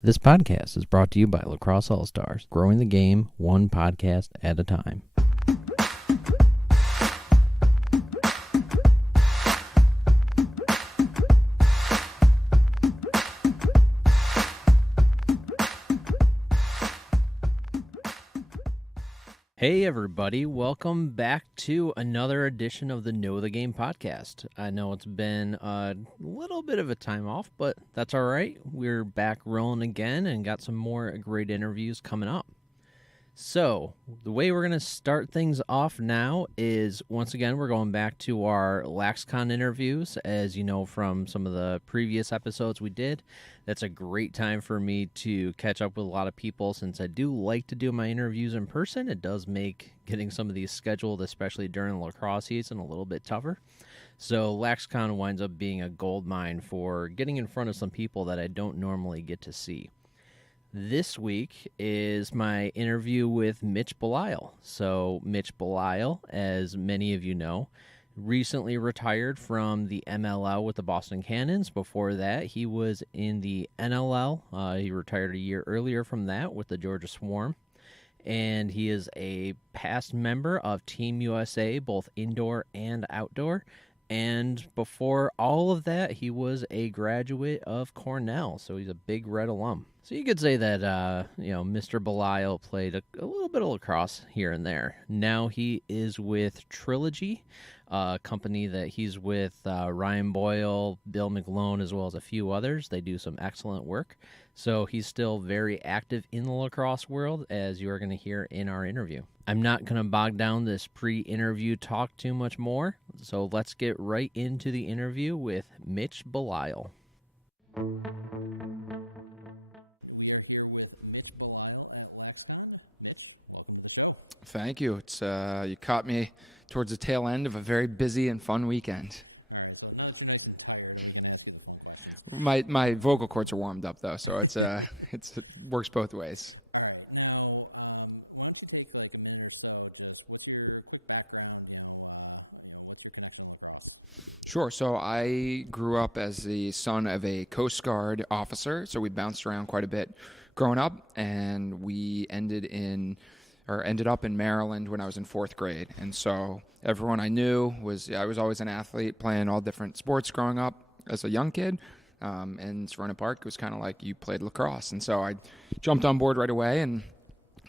This podcast is brought to you by Lacrosse All-Stars, growing the game one podcast at a time. Hey everybody, welcome back to another edition of the Know the Game podcast. I know it's been a little bit of a time off, but that's all right. We're back rolling again and got some more great interviews coming up. So, the way we're going to start things off now is, once again, we're going back to our LaxCon interviews. As you know from some of the previous episodes we did, that's a great time for me to catch up with a lot of people. Since I do like to do my interviews in person, it does make getting some of these scheduled, especially during the lacrosse season, a little bit tougher. So LaxCon winds up being a gold mine for getting in front of some people that I don't normally get to see. This week is my interview with Mitch Belial. So Mitch Belial, as many of you know, recently retired from the MLL with the Boston Cannons. Before that, he was in the NLL. He retired a year earlier from that with the Georgia Swarm. And he is a past member of Team USA, both indoor and outdoor. And before all of that, he was a graduate of Cornell, so he's a big Red alum. So you could say that, Mr. Belisle played a little bit of lacrosse here and there. Now he is with Trilogy, a company that he's with Ryan Boyle, Bill McLone, as well as a few others. They do some excellent work. So he's still very active in the lacrosse world, as you're going to hear in our interview. I'm not going to bog down this pre-interview talk too much more, so let's get right into the interview with Mitch Belial. We are here with Mitch Belial at LaxCon. Mitch, welcome to the show. Thank you. It's you caught me towards the tail end of a very busy and fun weekend. All right, so now that you're nice and tired, we can ask you the fun questions. My vocal cords are warmed up though, so it works both ways. All right, now why don't you take like a minute or so? Just what's your quick background? What's your connection to lacrosse? Sure. So I grew up as the son of a Coast Guard officer, so we bounced around quite a bit growing up, and we ended up in Maryland when I was in fourth grade. And so everyone I knew I was always an athlete, playing all different sports growing up as a young kid. And Serena Park was kind of like you played lacrosse. And so I jumped on board right away and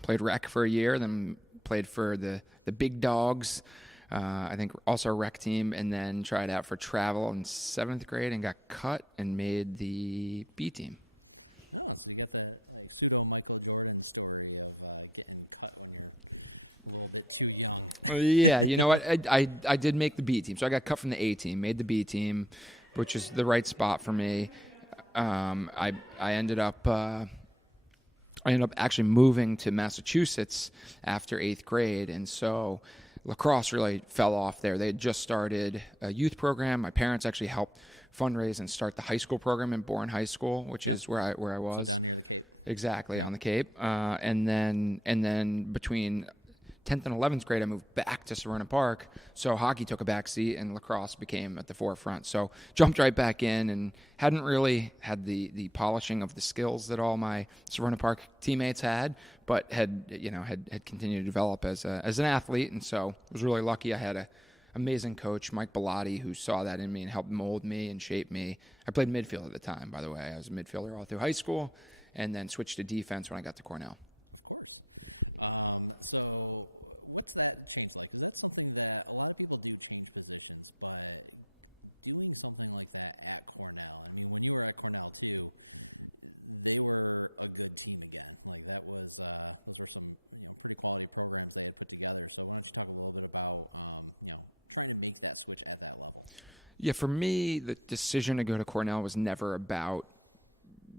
played rec for a year, then played for the big dogs, I think also a rec team, and then tried out for travel in seventh grade and got cut and made the B team. Oh, so you got that like pseudo Michael Jordan story of getting cut when you're a little bit too young. Yeah, you know what? I did make the B team, so I got cut from the A team, made the B team, which is the right spot for me. I ended up actually moving to Massachusetts after eighth grade, and so lacrosse really fell off there. They had just started a youth program. My parents actually helped fundraise and start the high school program in Bourne High School, which is where I was. So down near the Cape. Exactly, on the Cape. And then between 10th and 11th grade, I moved back to Serena Park. So hockey took a back seat and lacrosse became at the forefront. So jumped right back in and hadn't really had the polishing of the skills that all my Serena Park teammates had, but had continued to develop as an athlete. And so I was really lucky. I had a amazing coach, Mitch Belial, who saw that in me and helped mold me and shape me. I played midfield at the time, by the way. I was a midfielder all through high school and then switched to defense when I got to Cornell. Of course. So what's that change like? Because that's something that a lot of people do, change positions, but doing something like that at Cornell, I mean, when you were at Cornell too, they were a good team again. Like that was, those were some, pretty quality programs they had put together. So why don't you talk a little bit about, trying to make that switch at that level? Yeah, for me, the decision to go to Cornell was never about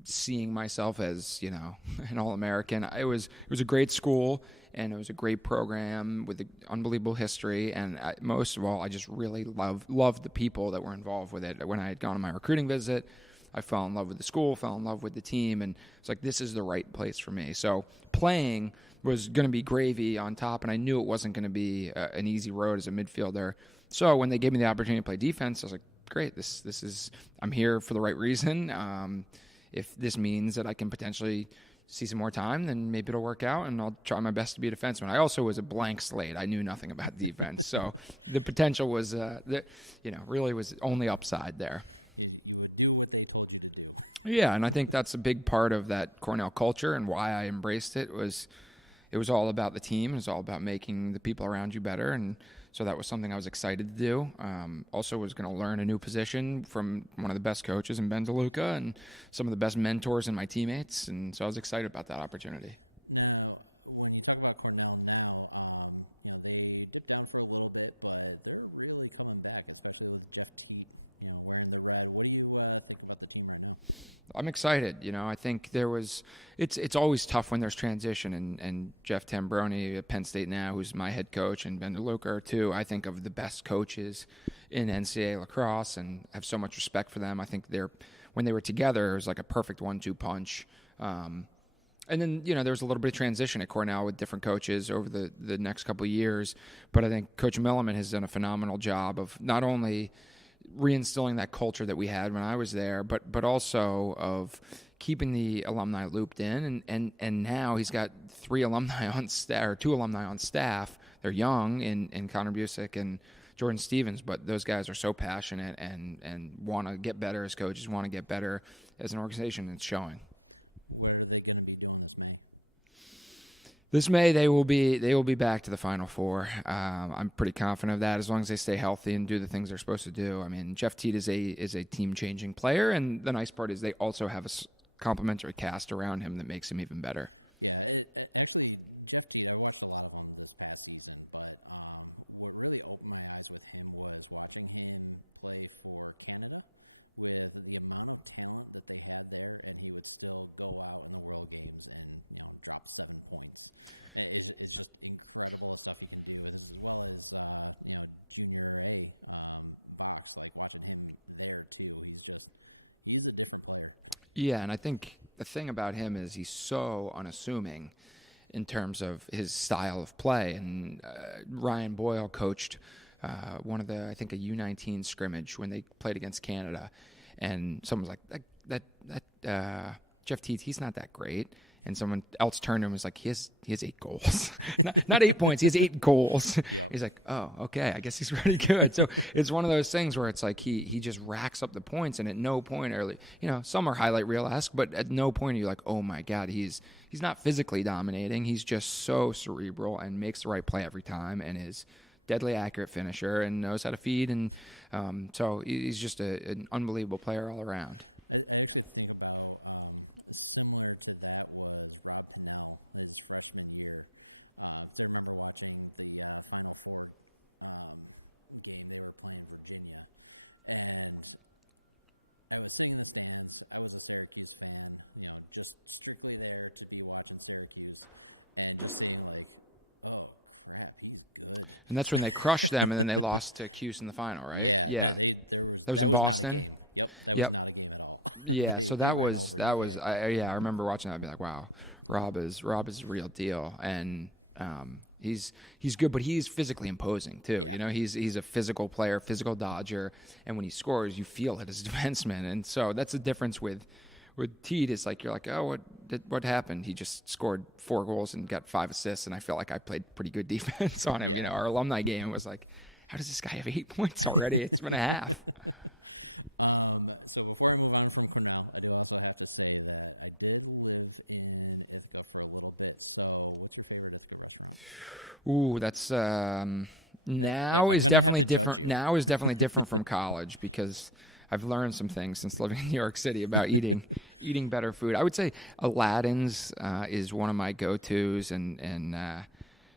seeing myself as, an All-American. It was a great school, and it was a great program with an unbelievable history. And most of all, I just really loved the people that were involved with it. When I had gone on my recruiting visit, I fell in love with the school, fell in love with the team, and it's like, this is the right place for me. So playing was going to be gravy on top, and I knew it wasn't going to be an easy road as a midfielder. So when they gave me the opportunity to play defense, I was like, great, this is, I'm here for the right reason. if this means that I can potentially see some more time, then maybe it'll work out, and I'll try my best to be a defenseman. I also was a blank slate. I knew nothing about defense, so the potential was, really was only upside there. You would do what they told you to do. Yeah, and I think that's a big part of that Cornell culture, and why I embraced it was all about the team. It was all about making the people around you better, and so that was something I was excited to do. Also was going to learn a new position from one of the best coaches in Ben DeLuca and some of the best mentors in my teammates, and so I was excited about that opportunity. Now, when you talk about Cornell now, they dipped down for a little bit, but they're really coming back, especially with Jeff Teat, wearing the red. What do you think about the team right now? I'm excited. I think it's always tough when there's transition, and Jeff Tambroni at Penn State now, who's my head coach, and Ben DeLuca are two, I think, of the best coaches in NCAA lacrosse, and I have so much respect for them. I think when they were together, it was like a perfect 1-2 punch. And then, there was a little bit of transition at Cornell with different coaches over the next couple of years, but I think Coach Milliman has done a phenomenal job of not only reinstilling that culture that we had when I was there, but also of keeping the alumni looped in, and now he's got 2 alumni on staff. They're young in Connor Busick and Jordan Stevens, but those guys are so passionate and want to get better as coaches, want to get better as an organization, and it's showing. What are they going to be doing this May? This May, they will be back to the Final Four. I'm pretty confident of that, as long as they stay healthy and do the things they're supposed to do. I mean, Jeff Teat is a team-changing player, and the nice part is they also have a complementary cast around him that makes him even better. Yeah, actually, Jeff Teat, I watched a lot of him this past season, but what really opened my eyes with him was watching him play for Canada, with the amount of talent that they had there, and he would still go out in the World Games and drop 7 points. It's just incredible the stuff he can do, as well as Junior A box. Like watching him there too, he's a different player. Yeah, and I think the thing about him is he's so unassuming in terms of his style of play. And Ryan Boyle coached one of I think a U19 scrimmage when they played against Canada, and someone was like, that Jeff Teat, he's not that great. And someone else turned to him and was like, he has 8 goals. not 8 points, he has 8 goals. Yep. He's like, oh, okay, I guess he's really good. So it's one of those things where it's like he just racks up the points, and at no point early, some are highlight reel-esque, but at no point are you like, oh my God, he's not physically dominating. He's just so cerebral and makes the right play every time, and is deadly accurate finisher and knows how to feed, and so he's just an unbelievable player all around. I actually think about similar to that was Rob Pennell his freshman year. 'Cause I remember watching the Final Four game. They were playing Virginia, and I was sitting in the stands. I was a Syracuse fan, just strictly there to be watching Syracuse, and just seeing like, oh crap, he's good. And that's when they crushed them, and then they lost to Cuse in the final, right? Yeah. No, that was not a game. Yep, that was not a game at all. Yeah, so that was. I remember watching that and be like, wow, Rob is a real deal, and he's good, but he's physically imposing too. Yeah. He's a physical player, physical dodger, and when he scores, you feel it as a defenseman, and so that's the difference with Teat. Is like you're like, oh, what happened? He just scored 4 goals and got 5 assists, and I felt like I played pretty good defense on him. Yeah. Our alumni game was like, how does this guy have 8 points already? It's been a half. So before I move on from Cornell, I do also have to say that I did live in Ithaca for a little bit. So what's your favorite Ithaca restaurant? Ooh, that's now is definitely different. Now is definitely different from college, because I've learned some things since living in New York City about eating better food. I would say Aladdin's is one of my go-tos, and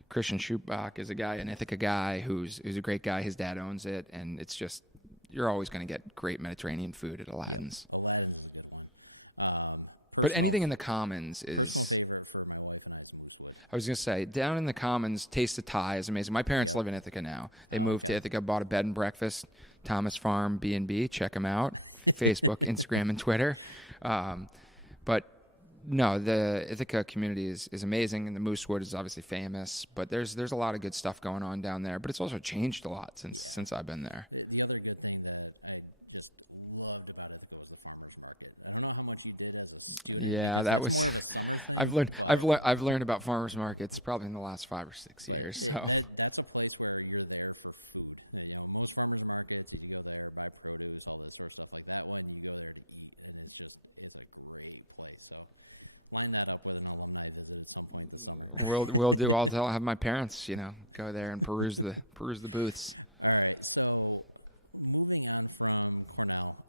Christian Schupbach is an Ithaca guy who's a great guy. His dad owns it, and it's just, you're always going to get great Mediterranean food at Aladdin's. Yep. Aladdin's is a good one. But anything in the Commons is... Personal favorite for my wife and I is Moosewood. I was going to say, down in the Commons, Taste of Thai is amazing. My parents live in Ithaca now. They moved to Ithaca, bought a bed and breakfast, Thomas Farm B&B. Check them out. Facebook, Instagram, and Twitter. But No, the Ithaca community is amazing, and the Moosewood is obviously famous. But there's a lot of good stuff going on down there. But it's also changed a lot since I've been there. The other good thing that I just loved about Ithaca was the farmers market. I don't know how much you did as a student, because that's more of a summer thing. I've learned about farmers markets probably in the last 5 or 6 years. So. That's a place where you're there for food. Most farmers markets, you go there, buy produce, all this sort of stuff like that. One, you go there to eat, and it's a great place. So line that up with an alumni visit at some point this summer. We'll do. I'll have my parents, go there and peruse the booths. All right. So moving on from Cornell,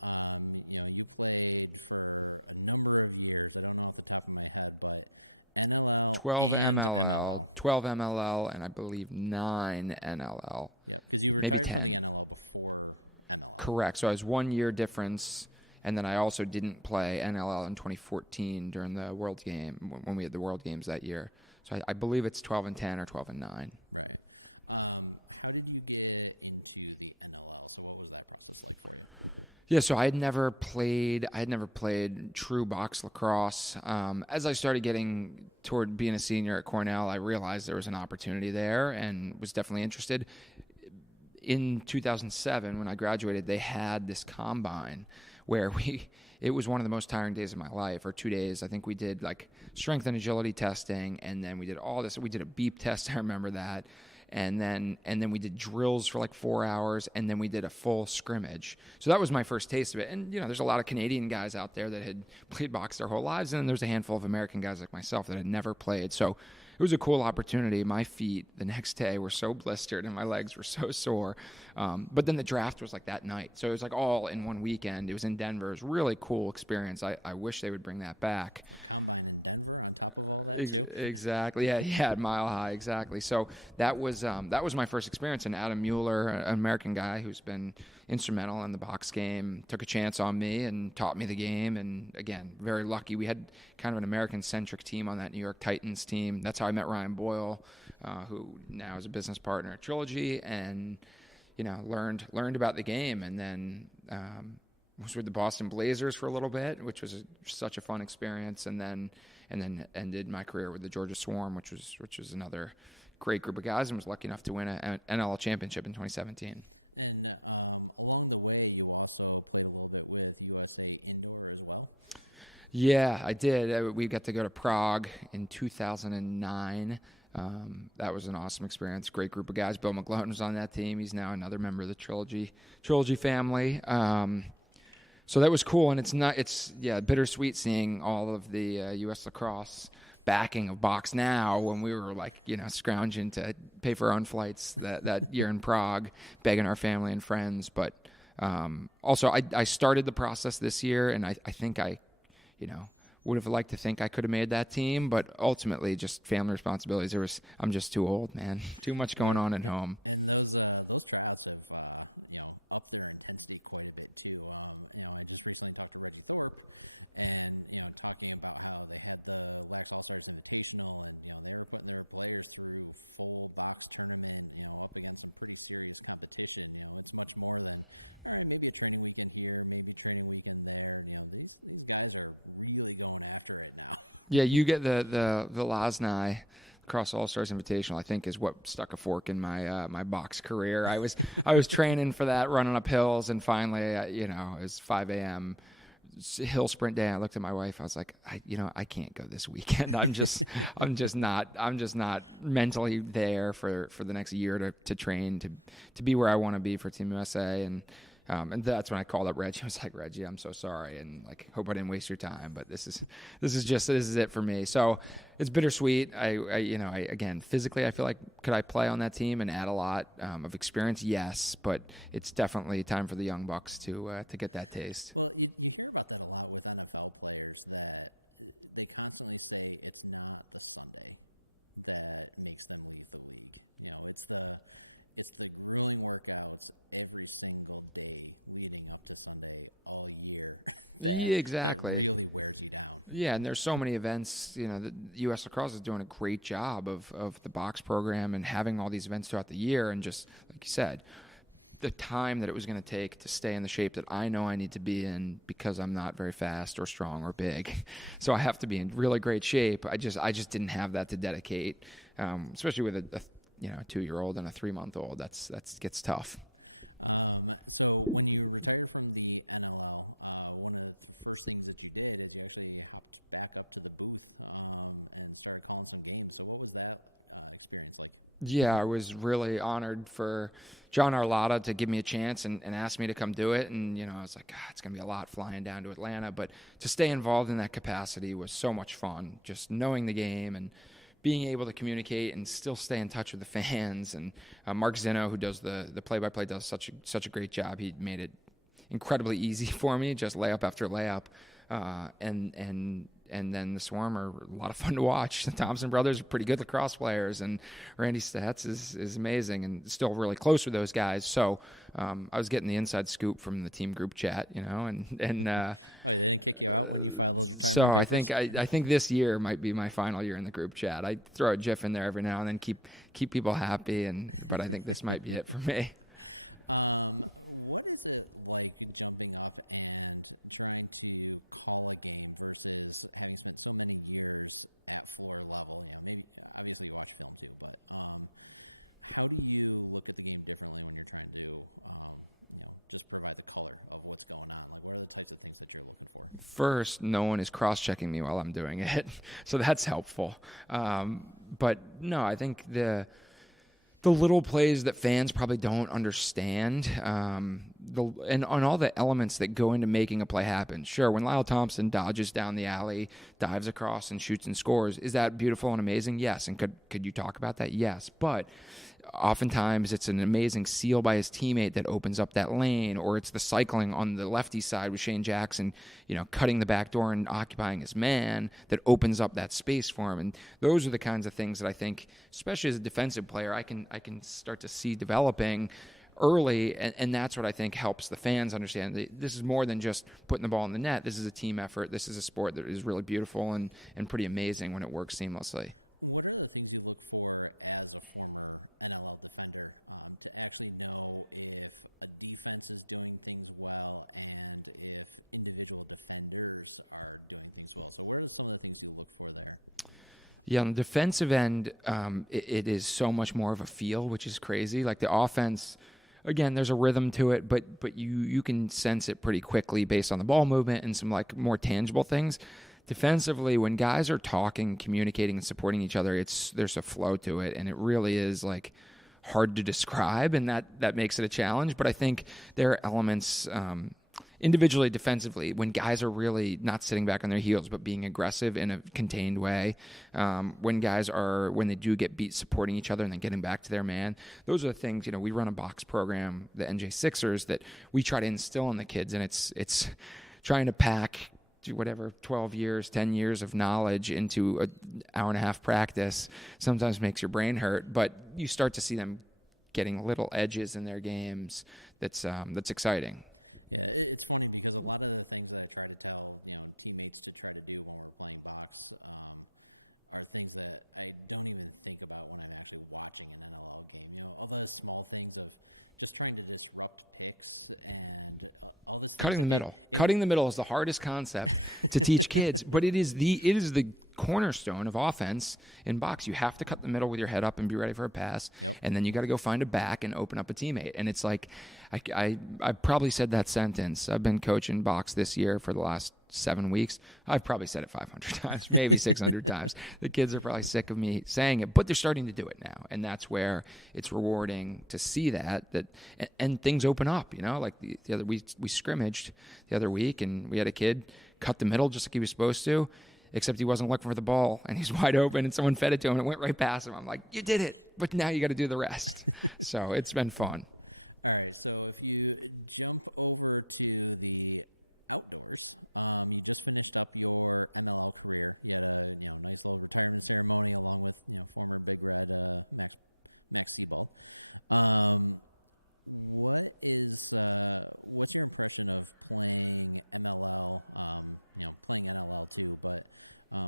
you played for a number of years. I don't know off the top of my head, but NLL 12 and MLL. 12 MLL, and I believe 9 NLL. Yep, because you retired from the NLL before MLL. Correct. So I was 1 year difference. And then I also didn't play NLL in 2014 during the World Game, when we had the World Games that year. So I believe it's 12 and 10 or 12 and 9. Right. How did you get into the NLL? So what was that process like for you? Yeah, so I had never played true box lacrosse. As I started getting toward being a senior at Cornell, I realized there was an opportunity there and was definitely interested. In 2007, when I graduated, they had this combine where it was one of the most tiring days of my life, or 2 days. I think we did like strength and agility testing, and then we did all this. We did a beep test, I remember that. And then we did drills for like 4 hours, and then we did a full scrimmage. So that was my first taste of it. And, there's a lot of Canadian guys out there that had played box their whole lives, and then there's a handful of American guys like myself that had never played. So it was a cool opportunity. My feet the next day were so blistered and my legs were so sore. But then the draft was like that night. So it was like all in one weekend. It was in Denver. It was a really cool experience. I wish they would bring that back. A combine in Denver on top of all that too? Exactly. Yeah, at Mile High, exactly. So that was my first experience. And Adam Mueller, an American guy who's been instrumental in the box game, took a chance on me and taught me the game. And again, very lucky. We had kind of an American-centric team on that New York Titans team. That's how I met Ryan Boyle, who now is a business partner at Trilogy, and learned about the game. And then was with the Boston Blazers for a little bit, which was such a fun experience. And then ended my career with the Georgia Swarm, which was another great group of guys, and was lucky enough to win an NLL championship in 2017. And along the way, you also played a little bit with USA Indoor as well? Yeah, I did. We got to go to Prague in 2009. That was an awesome experience. Great group of guys. Bill McGloin was on that team. He's now another member of the Trilogy family. So that was cool, and it's bittersweet seeing all of the U.S. lacrosse backing of Box now, when we were like, scrounging to pay for our own flights that year in Prague, begging our family and friends. But also I started the process this year, and I think I would have liked to think I could have made that team, but ultimately just family responsibilities. I'm just too old, man. Too much going on at home. And those tryouts have upped their intensity quite a bit too. I just recently talked to Reggie Thorpe, and talking about how they had the Lax All Stars Invitational, and they were putting their players through full box tournament, up against some pretty serious competition. It's much more than, all right, maybe a training weekend here, maybe a training weekend there. These guys are really going after it now. Yeah, you get the Losnai Cross All Stars Invitational, I think, is what stuck a fork in my my box career. I was training for that, running up hills, and finally, it was 5 a.m. hill sprint day. I looked at my wife. I was like, I can't go this weekend. I'm just not mentally there for the next year to train to be where I want to be for Team USA. And that's when I called up Reggie. I was like, Reggie, I'm so sorry, and hope I didn't waste your time, but this is it for me. So it's bittersweet. I again, physically, I feel like, could I play on that team and add a lot of experience? Yes, but it's definitely time for the young bucks to get that taste. Well, you hear about that a lot with NFL players, that they constantly say it's not the Sunday that makes them leave the league. It's the grueling workouts every single day leading up to Sunday all year that really wears you down. Yeah, and there's so many events. The U.S. Lacrosse is doing a great job of the box program and having all these events throughout the year. And just like you said, the time that it was going to take to stay in the shape that I know I need to be in because I'm not very fast or strong or big. So I have to be in really great shape. I just didn't have that to dedicate, especially with a 2-year-old and a 3-month-old. That gets tough. So when you retired from the NLL, one of the first things that you did is you actually hopped back up to the booth and started calling some games. So what was that experience like? Yeah, I was really honored for John Arlotta to give me a chance and ask me to come do it. And, I was like, it's going to be a lot flying down to Atlanta. But to stay involved in that capacity was so much fun, just knowing the game and being able to communicate and still stay in touch with the fans. And Mark Zinno, who does the play-by-play, does such a great job. He made it incredibly easy for me, just layup after layup. And then the Swarm are a lot of fun to watch. The Thompson brothers are pretty good lacrosse players, and Randy Stats is amazing and still really close with those guys. So I was getting the inside scoop from the team group chat, and oh, they didn't kick you out when you filed those retirement so papers? I think this year might be my final year in the group chat. I throw a GIF in there every now and then, keep people happy, but I think this might be it for me. What is it like jumping up and trying to call a game versus having spent so many years at floor level? Maybe obviously you watch film too, but how do you look at the game differently when you're trying to just provide the color of what's going on? Like, what are the types of things that you're looking for? First, no one is cross-checking me while I'm doing it, so that's helpful. But no, I think the little plays that fans probably don't understand, and on all the elements that go into making a play happen. Sure, when Lyle Thompson dodges down the alley, dives across, and shoots and scores, is that beautiful and amazing? Yes. And could you talk about that? Yes. But oftentimes it's an amazing seal by his teammate that opens up that lane, or it's the cycling on the lefty side with Shane Jackson, cutting the back door and occupying his man that opens up that space for him. And those are the kinds of things that I think, especially as a defensive player, I can start to see developing early, and that's what I think helps the fans understand that this is more than just putting the ball in the net. This is a team effort. This is a sport that is really beautiful and pretty amazing when it works seamlessly. What are the things you look for as a former NLL defender to actually know if a defense is doing things well and if individual defenders are doing things well? So what are some of the things you look for there? Yeah, on the defensive end, it is so much more of a feel, which is crazy. Like the offense, again, there's a rhythm to it, but you can sense it pretty quickly based on the ball movement and some like more tangible things. Defensively, when guys are talking, communicating, and supporting each other, there's a flow to it, and it really is like hard to describe, and that makes it a challenge. But I think there are elements individually, defensively, when guys are really not sitting back on their heels, but being aggressive in a contained way. When they do get beat, supporting each other and then getting back to their man. Those are the things. We run a box program, the NJ Sixers, that we try to instill in the kids, and it's trying to pack 12 years, 10 years of knowledge into an hour and a half practice sometimes makes your brain hurt, but you start to see them getting little edges in their games. That's exciting. Yeah, it's funny because a lot of the things that I try to tell teammates to try to do when we're playing box are things that I don't even think about when I'm actually watching an NLL game. All the small things of just trying to disrupt picks and all this. Cutting the middle. Cutting the middle is the hardest concept to teach kids, but it is the cornerstone of offense in box. You have to cut the middle with your head up and be ready for a pass, and then you got to go find a back and open up a teammate. And it's like I probably said that sentence. I've been coaching box this year for the last 7 weeks. I've probably said it 500 times, maybe 600 times. The kids are probably sick of me saying it, but they're starting to do it now, and that's where it's rewarding to see that and things open up. Like the other we scrimmaged the other week, and we had a kid cut the middle just like he was supposed to, except he wasn't looking for the ball, and he's wide open, and someone fed it to him, and it went right past him. I'm like, you did it, but now you got to do the rest. So it's been fun. All right, so if you jump over to the outdoors, you just finished up your MLL career. You had a nice little retirement ceremony along with former Big Red Max Sebald. What's your impression of playing MLL? Playing NLL too, but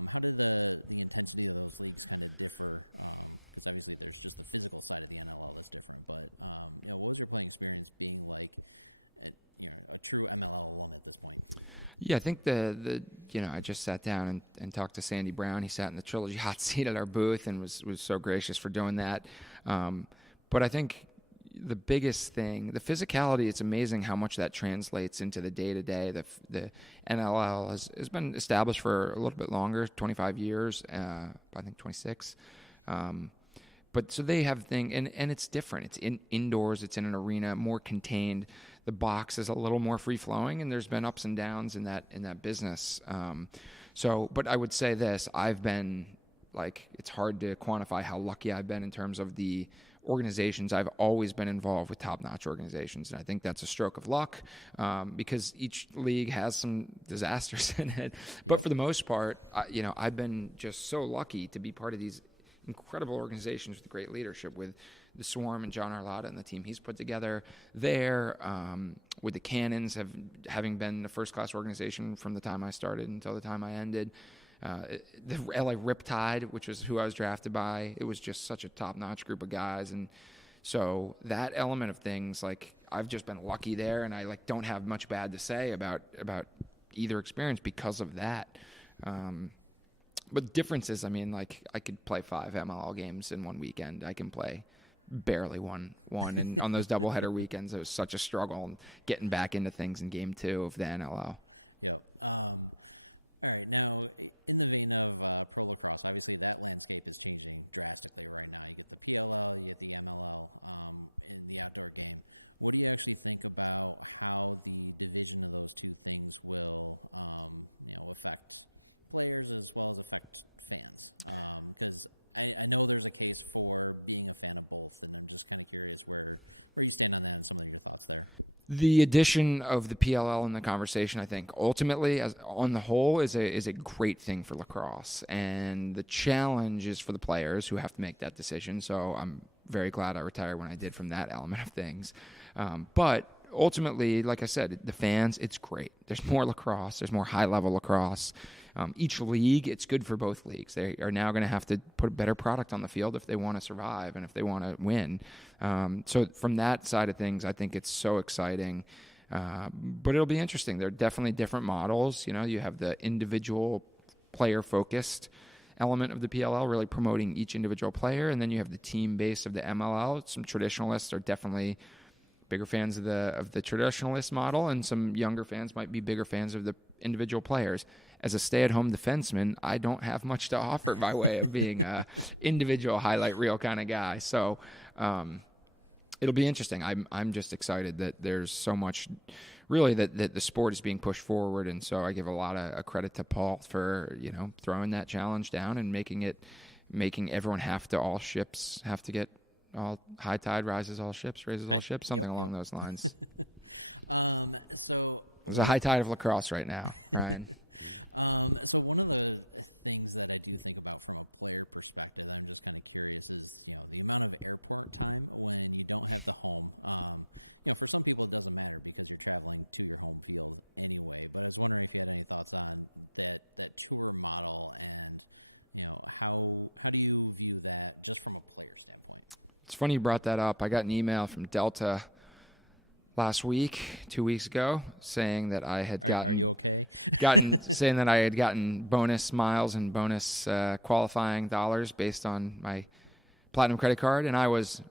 How did the intensity of those leagues kind of differ? Because obviously there's just the physical side of the NLL that's different. But what was your playing experience being like, a true MLL alum at this point? Yeah, I think I just sat down and talked to Sandy Brown. He sat in the Trilogy hot seat at our booth and was so gracious for doing that. But I think the biggest thing, the physicality, it's amazing how much that translates into the day-to-day. The NLL has been established for a little bit longer, 25 years, I think 26. But so they have and it's different. It's indoors, it's in an arena, more contained. The box is a little more free-flowing, and there's been ups and downs in that business. But I would say this, I've been, it's hard to quantify how lucky I've been in terms of the organizations. I've always been involved with top-notch organizations, and I think that's a stroke of luck because each league has some disasters in it. But for the most part, I've been just so lucky to be part of these incredible organizations with great leadership, with the Swarm and John Arlotta and the team he's put together there, with the Cannons having been a first-class organization from the time I started until the time I ended. The LA Riptide, which was who I was drafted by, it was just such a top-notch group of guys. And so that element of things, I've just been lucky there, and I don't have much bad to say about either experience because of that. But differences, I could play 5 MLL games in one weekend. I can play barely one. And on those doubleheader weekends, it was such a struggle getting back into things in game 2 of the NLL. Yep. All right. Now, in the vein of pro lacrosse, obviously that landscape is changing drastically right now. You get the PLL, you get the MLL in the outdoor game. What do you actually think about how the division of those two things will, affect players as well as affect fans? Because I know there's a case for being a fan of both, and I'm just kind of curious where you stand on that and some of your thoughts there. The addition of the PLL in the conversation, I think, ultimately, on the whole, is a great thing for lacrosse. And the challenge is for the players who have to make that decision. So I'm very glad I retired when I did from that element of things. But ultimately, like I said, the fans, it's great. There's more lacrosse. There's more high-level lacrosse. Each league, it's good for both leagues. They are now going to have to put a better product on the field if they want to survive and if they want to win. So from that side of things, I think it's so exciting. But it'll be interesting. There are definitely different models. You have the individual player-focused element of the PLL, really promoting each individual player, and then you have the team base of the MLL. Some traditionalists are definitely bigger fans of the traditionalist model, and some younger fans might be bigger fans of the individual players. As a stay-at-home defenseman, I don't have much to offer by way of being a individual highlight reel kind of guy. So it'll be interesting. I'm just excited that there's so much, really, that the sport is being pushed forward, and so I give a lot of credit to Paul for throwing that challenge down and making everyone all ships have to get. All high tide rises all ships, raises all ships, something along those lines. So there's a high tide of lacrosse right now, Ryan. So one of the things that I do think about from a player perspective, I'm just kind of curious, is the amount of airport time when you don't have the home. For some people it doesn't matter because you're traveling to your home field anyway. But I was wondering if you had any thoughts on that tour model and how do you view that just from a player standpoint? It's funny you brought that up. I got an email from Delta last week, 2 weeks ago, saying that I had gotten... Are you okay? saying that I had gotten bonus miles and bonus qualifying dollars based on my Platinum credit card, and I was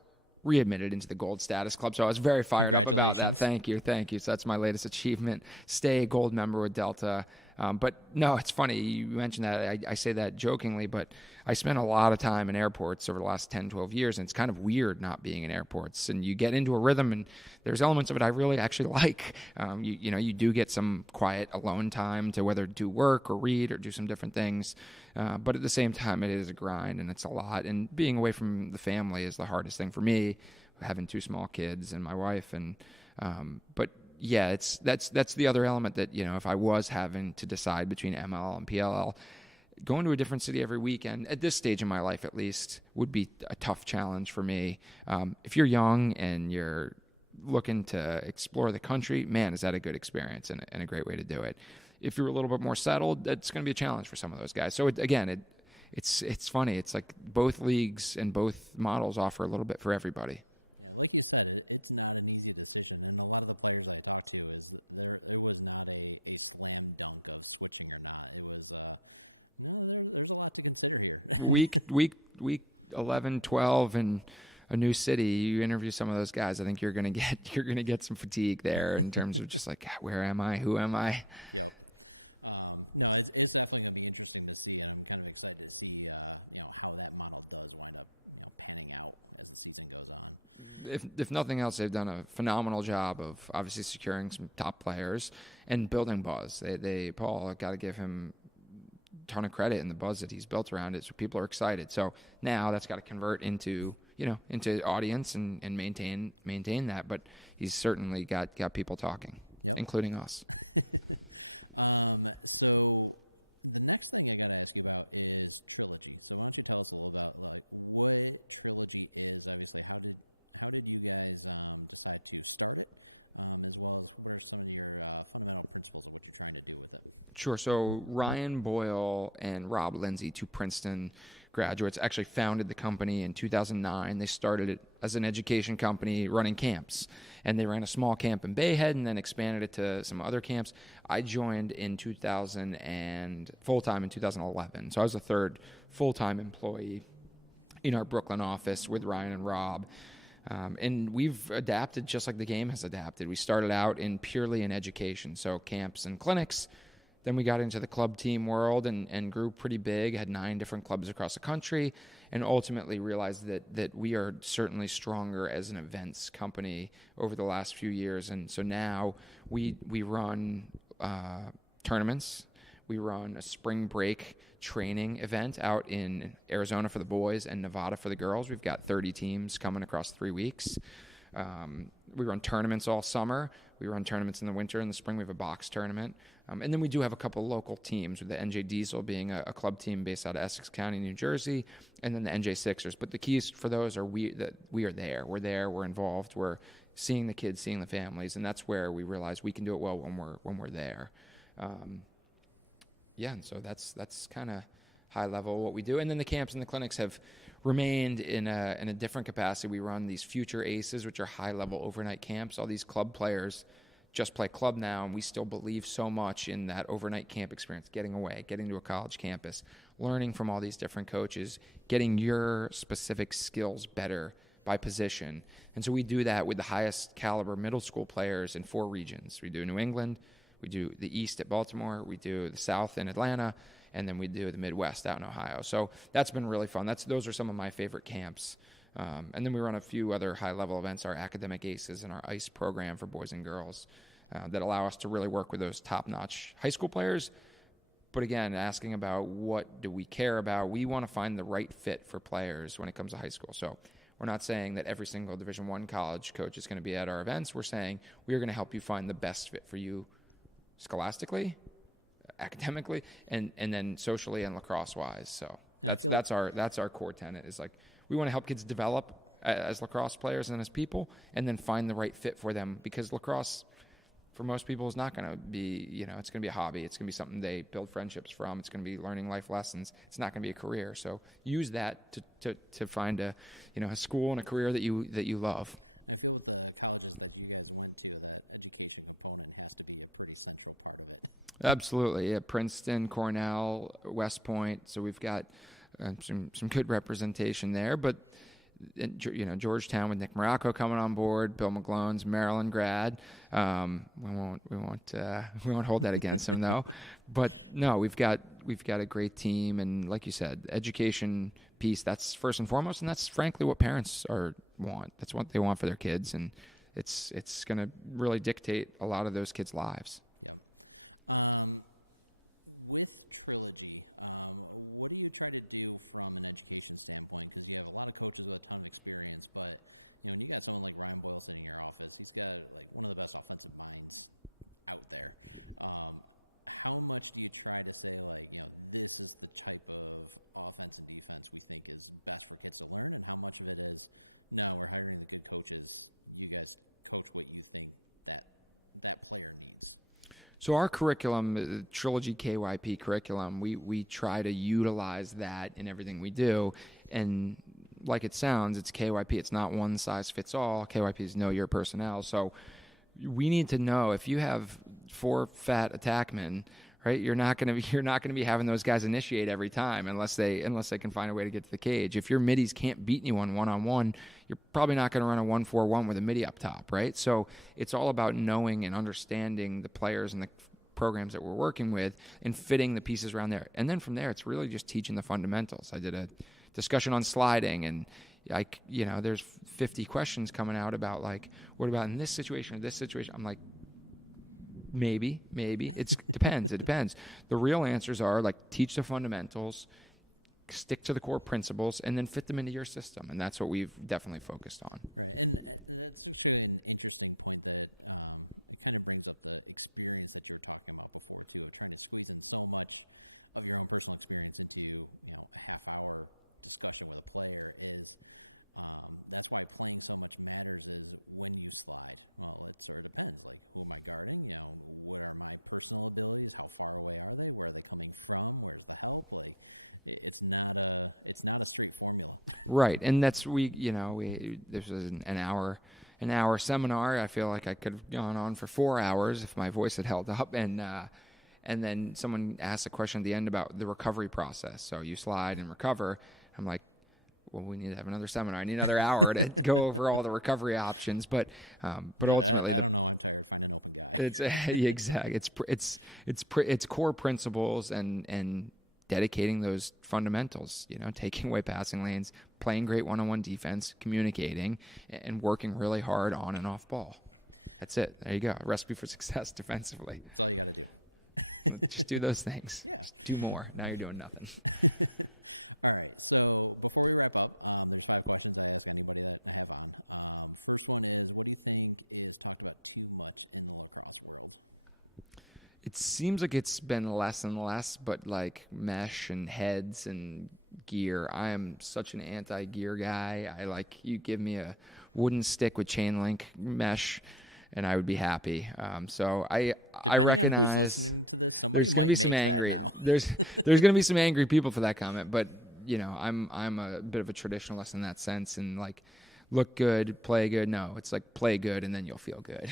readmitted into the Gold Status Club, so I was very fired up about that. Thank you. So that's my latest achievement. Stay a gold member with Delta. But no, it's funny. You mentioned that. I say that jokingly, but I spent a lot of time in airports over the last 10, 12 years, and it's kind of weird not being in airports. And you get into a rhythm, and there's elements of it I really actually like. You do get some quiet alone time to whether do work or read or do some different things. But at the same time, it is a grind, and it's a lot. And being away from the family is the hardest thing for me, having 2 small kids and my wife. But yeah, that's the other element that, if I was having to decide between ML and PLL, going to a different city every weekend, at this stage in my life at least, would be a tough challenge for me. If you're young and you're looking to explore the country, man, is that a good experience and a great way to do it. if you're a little bit more settled, that's going to be a challenge for some of those guys. So it's funny. It's like both leagues and both models offer a little bit for everybody. Yeah, like you said, it's not an easy decision, and a lot of the players I talked to it was not a slam dunk of switching or not. It was there's a lot to consider here. week 11, 12, and a new city. You interview some of those guys, I think you're gonna get some fatigue there in terms of just like, where am I? Who am I? Yep. No, it's definitely going to be interesting to see, and I'm kind of excited to see, how that model does wind up, panning out as the season goes on. If nothing else, they've done a phenomenal job of obviously securing some top players and building buzz. Paul, got to give him a ton of credit in the buzz that he's built around it, so people are excited. So now that's got to convert into audience and maintain that. But he's certainly got people talking. Yep. Including us. So the next thing I got to ask you about is Trilogy. So why don't you tell us a little about like what Trilogy is? Obviously, how did you guys decide to start it, as well as what are some of your fundamental principles of what you're trying to do with it? Sure. So Ryan Boyle and Rob Lindsay, two Princeton graduates, actually founded the company in 2009. They started it as an education company running camps. And they ran a small camp in Bayhead and then expanded it to some other camps. I joined in 2000 and full-time in 2011. So I was the third full-time employee in our Brooklyn office with Ryan and Rob. And we've adapted just like the game has adapted. We started out purely in education, so camps and clinics. Then we got into the club team world and grew pretty big, had 9 different clubs across the country, and ultimately realized that we are certainly stronger as an events company over the last few years. And so now we run tournaments. We run a spring break training event out in Arizona for the boys and Nevada for the girls. We've got 30 teams coming across 3 weeks. We run tournaments all summer. We run tournaments in the winter. In the spring, we have a box tournament. And then we do have a couple local teams, with the NJ Diesel being a club team based out of Essex County, New Jersey, and then the NJ Sixers. But the keys for those are we are there. We're there. We're involved. We're seeing the kids, seeing the families, and that's where we realize we can do it well when we're there. And so that's kind of high level what we do. And then the camps and the clinics have remained in a different capacity. We run these Future Aces, which are high level overnight camps. All these club players just play club now, and we still believe so much in that overnight camp experience, getting away, getting to a college campus, learning from all these different coaches, getting your specific skills better by position. And so we do that with the highest caliber middle school players in 4 regions. We do New England, we do the East at Baltimore, we do the South in Atlanta, and then we do the Midwest out in Ohio. So that's been really fun. Those are some of my favorite camps. And then we run a few other high-level events, our Academic Aces and our ICE program for boys and girls, that allow us to really work with those top-notch high school players. But again, asking about what do we care about, we want to find the right fit for players when it comes to high school. So we're not saying that every single Division I college coach is going to be at our events. We're saying we are going to help you find the best fit for you scholastically, academically, and then socially and lacrosse-wise. So that's our core tenet, is like we want to help kids develop as lacrosse players and as people, and then find the right fit for them, because lacrosse, for most people, is not going to be, it's going to be a hobby. It's going to be something they build friendships from. It's going to be learning life lessons. It's not going to be a career. So use that to find a school and a career that you love. I feel with the colleges that you guys went to, that education component has to be a pretty central part of it. Absolutely. Yeah, Princeton, Cornell, West Point. So we've got some good representation there. But Georgetown with Nick Morocco coming on board, Bill McGlone's Maryland grad. We won't hold that against him though. But no, we've got a great team, and like you said, education piece, that's first and foremost, and that's frankly what parents want. That's what they want for their kids, and it's going to really dictate a lot of those kids' lives. Yep. With Trilogy, what do you try to do from an education standpoint? Because you have a lot of coaches with a ton of experience, but when you got someone like Ryan Boyle sitting in your office, he's got like one of the best offensive minds out there. How much do you try to say, like, this is the type of offense and defense we think is best for kids to learn, and how much of it is, no, we're hiring the good coaches, you guys coach what you think that player needs? So our curriculum, Trilogy KYP curriculum, we try to utilize that in everything we do. And like it sounds, it's KYP. It's not one size fits all. KYP is know your personnel. So we need to know if you have 4 fat attackmen, right? You're not going to be having those guys initiate every time unless they can find a way to get to the cage. If your middies can't beat anyone one-on-one, you're probably not going to run a 1-4-1 with a midi up top, right? So it's all about knowing and understanding the players and the programs that we're working with and fitting the pieces around there. And then from there, it's really just teaching the fundamentals. I did a discussion on sliding, and there's 50 questions coming out about like, what about in this situation or this situation? I'm like, maybe. It depends. It depends. The real answers are like teach the fundamentals, stick to the core principles, and then fit them into your system. And that's what we've definitely focused on. Right. And that's actually an interesting point that it kind of brings up the experience that you were talking about before, too, of trying to squeeze in so much of your own personal experience into, a half-hour discussion with a player is that's why playing so much matters is when you slide. Well, it sort of depends. Like, who am I guarding? What are my personal abilities? How far away are they? Where are they coming from? Where's the help? Like, it's not a straight formula. Right. And that's, this was an hour seminar. I feel like I could have gone on for 4 hours if my voice had held up. And then someone asked a question at the end about the recovery process. So you slide and recover. I'm like, well, we need to have another seminar. I need another hour to go over all the recovery options. But ultimately, I don't know. I'm tired. Find an open guy. It's exactly. It's core principles and dedicating those fundamentals. Taking away passing lanes, playing great one-on-one defense, communicating, and working really hard on and off ball. That's it. There you go. A recipe for success defensively. That's all you got to do. Just do those things. Yeah. Just do more. Now you're doing nothing. All right. So before we wrap up, there's 5 questions I ask anybody that I have on. First one is, what do you think is talked about too much in the lacrosse world? It seems like it's been less and less, but like mesh and heads and gear. I am such an anti-gear guy. You give me a wooden stick with chain link mesh, and I would be happy. So I recognize on who's listening to this, somebody might make that now. There's going to be some angry people for that comment, but I'm a bit of a traditionalist in that sense, and like look good, play good. No, it's like play good, and then you'll feel good.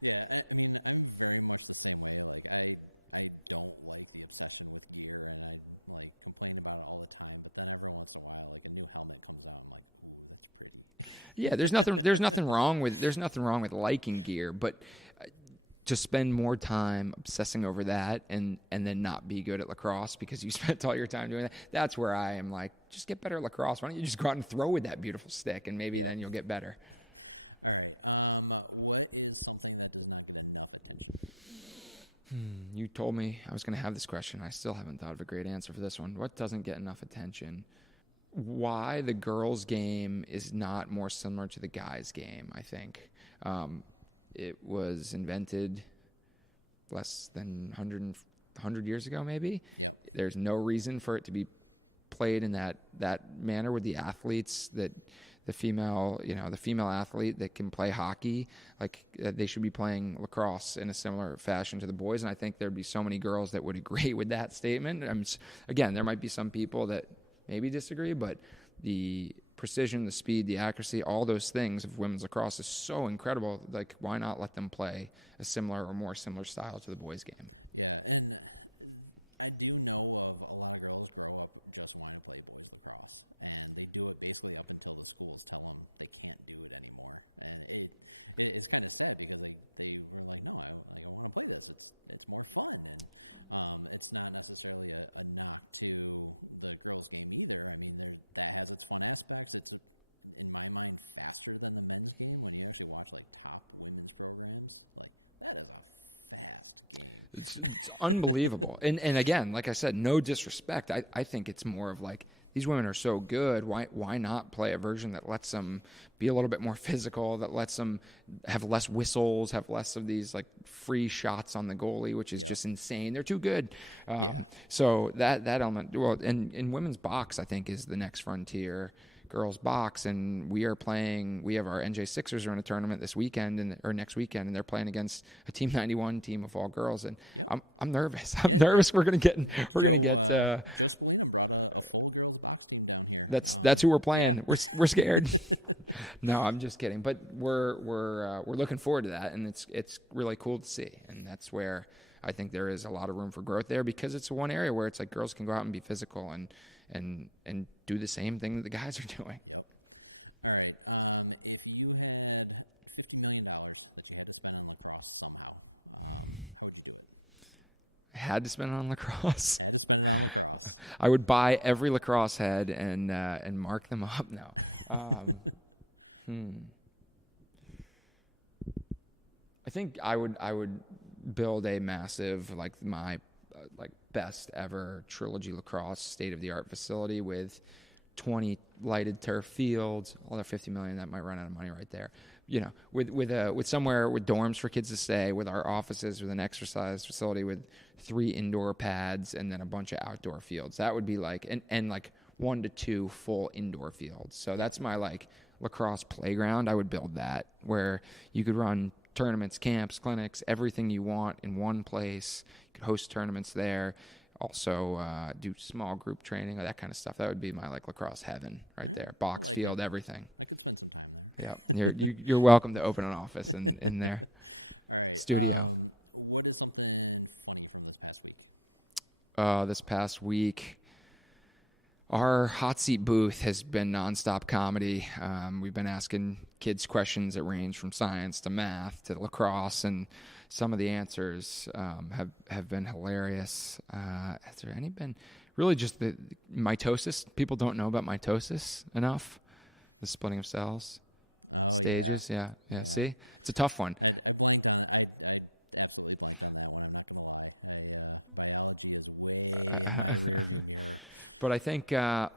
Yeah, I mean, I'm very much the same way. Like I don't like the obsession with gear, and I like complain about it all the time. But then every once in a while, like a new helmet comes out, I'm like, ooh, that's pretty. Yeah, there's nothing wrong with liking gear, but to spend more time obsessing over that and then not be good at lacrosse because you spent all your time doing that. That's where I am like, just get better at lacrosse. Why don't you just go out and throw with that beautiful stick, and maybe then you'll get better. All right. What is something that does not get enough attention? You told me I was going to have this question. I still haven't thought of a great answer for this one. What doesn't get enough attention? Why the girls' game is not more similar to the guys' game, I think. It was invented less than 100 years ago, maybe. Yep. There's no reason for it to be played in that manner with the athletes that the female athlete that can play hockey, like they should be playing lacrosse in a similar fashion to the boys. And I think there'd be so many girls that would agree with that statement. Again, there might be some people that maybe disagree, but the precision, the speed, the accuracy, all those things of women's lacrosse is so incredible. Like, why not let them play a similar or more similar style to the boys' game? Yeah, and I do know of a lot of girls grow up just wanting to play boys lacrosse, and they do it basically up until the schools tell them they can't do it anymore. And it's kind of sad because they were like, no, I want to play this. It's more fun, and it's not necessarily a knock to the girls' game either. I mean, that has its fun aspects. It's in my mind faster than the men's game. When you actually watch like top women's programs, like that is a fast game. It's unbelievable. And again, like I said, no disrespect. I think it's more of like, these women are so good. Why not play a version that lets them be a little bit more physical, that lets them have less whistles, have less of these like free shots on the goalie, which is just insane. They're too good. So that element, well, and in women's box, I think is the next frontier. girls box, and we have our NJ Sixers are in a tournament this weekend or next weekend, and they're playing against a Team 91 team of all girls, and Yep. I'm nervous. I'm nervous. We're gonna get Joe Spallina brought a full girls box team down here. That's who we're playing. Yeah. We're scared. No, I'm just kidding. But we're looking forward to that, and it's really cool to see, and that's where I think there is a lot of room for growth there, because it's one area where it's like girls can go out and be physical and do the same thing that the guys are doing. Yep. All right. If you had $50 million that you had to spend on lacrosse somehow, how would you do it? I had to spend it on lacrosse. Had to spend it on lacrosse. I would buy every lacrosse head and mark them up. No. I think I would build a massive, like my best ever Trilogy Lacrosse state-of-the-art facility with 20 lighted turf fields. All that $50 million, that might run out of money right there. With somewhere with dorms for kids to stay, with our offices, with an exercise facility, with 3 indoor pads, and then a bunch of outdoor fields. That would be and 1 to 2 full indoor fields. So that's my lacrosse playground. I would build that where you could run tournaments, camps, clinics, everything you want in one place. You could host tournaments there. Also do small group training, that kind of stuff. That would be my lacrosse heaven right there. Box field, everything. I could spend some time there. Yeah, you're welcome to open an office in there. All right. Studio. What is something funny from this past week? This past week, our hot seat booth has been nonstop comedy. We've been asking kids questions that range from science to math to lacrosse, and some of the answers have been hilarious. Has there any been really just the mitosis? People don't know about mitosis enough. The splitting of cells. Oh, stages. Yeah. See, it's a tough one. I blanked on. I absolutely blanked on that one. I'm not going to lie. Biology is way in my rearview mirror. But I think the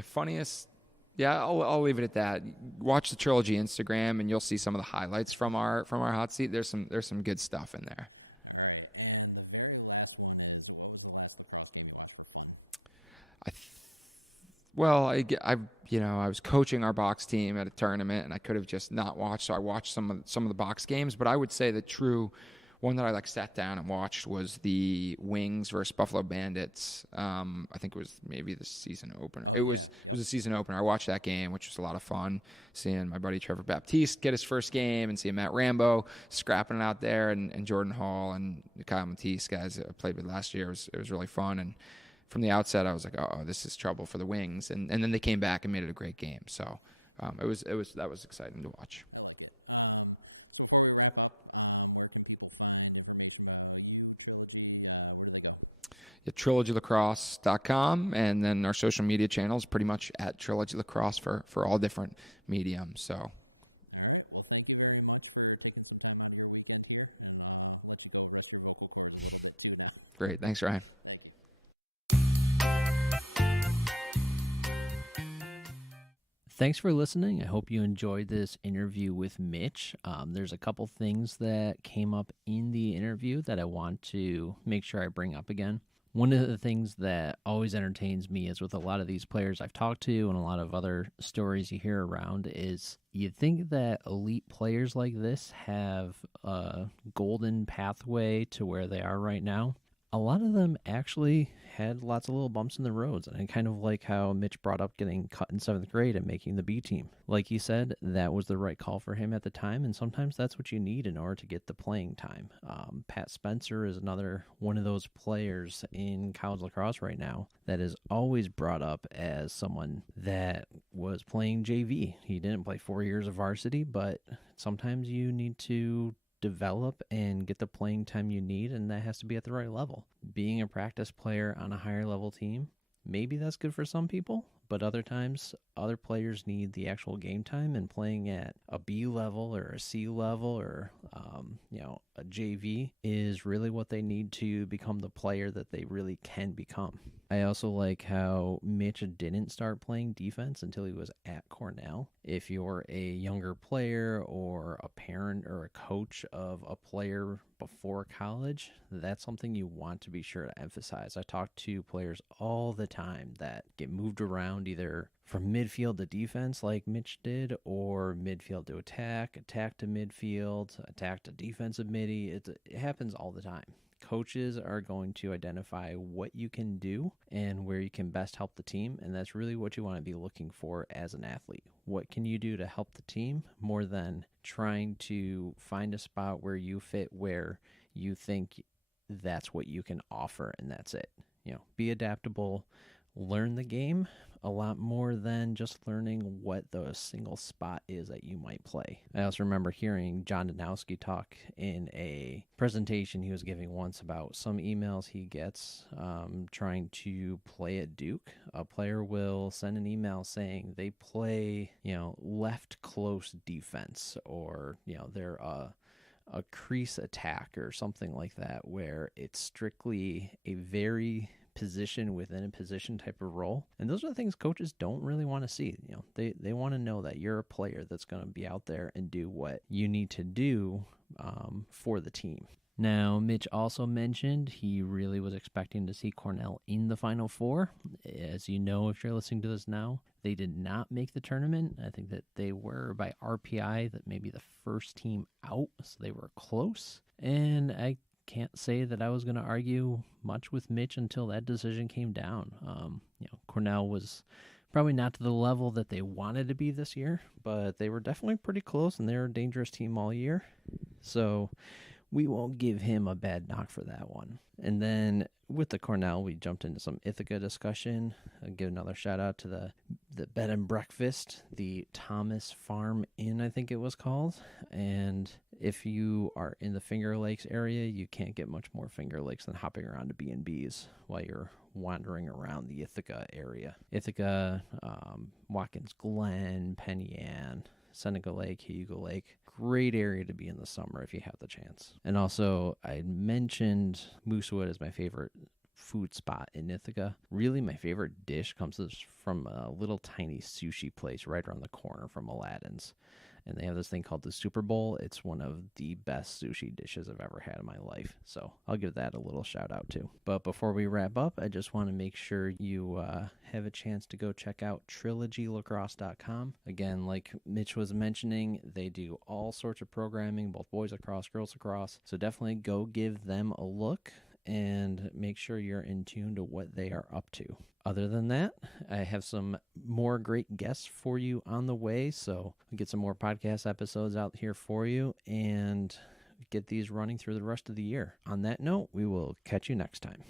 funniest. Yeah, I'll leave it at that. Watch the Trilogy Instagram, and you'll see some of the highlights from our hot seat. There's some good stuff in there. All right, and the very last one is, what was the last lacrosse game you watched for fun? I was coaching our box team at a tournament, and I could have just not watched, so I watched some of the box games. But I would say the true one that I sat down and watched was the Wings versus Buffalo Bandits. I think it was maybe the season opener. Oh, it was a season opener. I watched that game, which was a lot of fun, seeing my buddy Trevor Baptiste get his first game and seeing Matt Rambo scrapping it out there, and Jordan Hall and Kyle Matisse, guys that I played with last year. It was really fun. And from the outset, I was like, oh, this is trouble for the Wings. And then they came back and made it a great game. So that was exciting to watch. I like it. So before we wrap up, where can people find information about you, Trilogy? Where do they go? Yeah, TrilogyLacrosse.com, and then our social media channels pretty much at Trilogy Lacrosse for all different mediums. So, all right. Well, thank you very much for taking some time out of your weekend here, and let you go rest your vocal cords a little bit too now. Great. Thanks, Ryan. Thank you. Thanks for listening. I hope you enjoyed this interview with Mitch. There's a couple things that came up in the interview that I want to make sure I bring up again. One of the things that always entertains me is with a lot of these players I've talked to and a lot of other stories you hear around is you'd think that elite players like this have a golden pathway to where they are right now. A lot of them actually had lots of little bumps in the roads, and I kind of like how Mitch brought up getting cut in 7th grade and making the B team. Like he said, that was the right call for him at the time, and sometimes that's what you need in order to get the playing time. Pat Spencer is another one of those players in college lacrosse right now that is always brought up as someone that was playing JV. He didn't play 4 years of varsity, but sometimes you need to develop and get the playing time you need, and that has to be at the right level. Being a practice player on a higher level team, maybe that's good for some people, but other times other players need the actual game time, and playing at a B level or a C level or a JV is really what they need to become the player that they really can become. I also like how Mitch didn't start playing defense until he was at Cornell. If you're a younger player or a parent or a coach of a player before college, that's something you want to be sure to emphasize. I talk to players all the time that get moved around either from midfield to defense like Mitch did, or midfield to attack, attack to midfield, attack to defensive midi. It happens all the time. Coaches are going to identify what you can do and where you can best help the team, and that's really what you want to be looking for as an athlete. What can you do to help the team more than trying to find a spot where you fit, where you think that's what you can offer and that's it. Be adaptable, learn the game a lot more than just learning what the single spot is that you might play. I also remember hearing John Danowski talk in a presentation he was giving once about some emails he gets trying to play at Duke. A player will send an email saying they play, left close defense, or, they're a crease attack or something like that, where it's strictly a very position within a position type of role. And those are the things coaches don't really want to see. They want to know that you're a player that's going to be out there and do what you need to do for the team. Now, Mitch also mentioned he really was expecting to see Cornell in the Final Four. As you know, if you're listening to this now, they did not make the tournament. I think that they were, by RPI, that maybe the first team out, so they were close. And I can't say that I was going to argue much with Mitch until that decision came down. Cornell was probably not to the level that they wanted to be this year, but they were definitely pretty close, and they were a dangerous team all year. So we won't give him a bad knock for that one. And then with the Cornell, we jumped into some Ithaca discussion. I'll give another shout out to the bed and breakfast, the Thomas Farm Inn, I think it was called. And if you are in the Finger Lakes area, you can't get much more Finger Lakes than hopping around to B&Bs while you're wandering around the Ithaca area. Ithaca, Watkins Glen, Penn Yan, Seneca Lake, Hugo Lake. Great area to be in the summer if you have the chance. And also, I mentioned Moosewood as my favorite food spot in Ithaca. Really, my favorite dish comes from a little tiny sushi place right around the corner from Aladdin's. And they have this thing called the Super Bowl. It's one of the best sushi dishes I've ever had in my life. So I'll give that a little shout out too. But before we wrap up, I just want to make sure you have a chance to go check out trilogylacrosse.com. Again, like Mitch was mentioning, they do all sorts of programming, both boys lacrosse, girls lacrosse. So definitely go give them a look and make sure you're in tune to what they are up to. Other than that, I have some more great guests for you on the way, so I'll get some more podcast episodes out here for you and get these running through the rest of the year. On that note, we will catch you next time.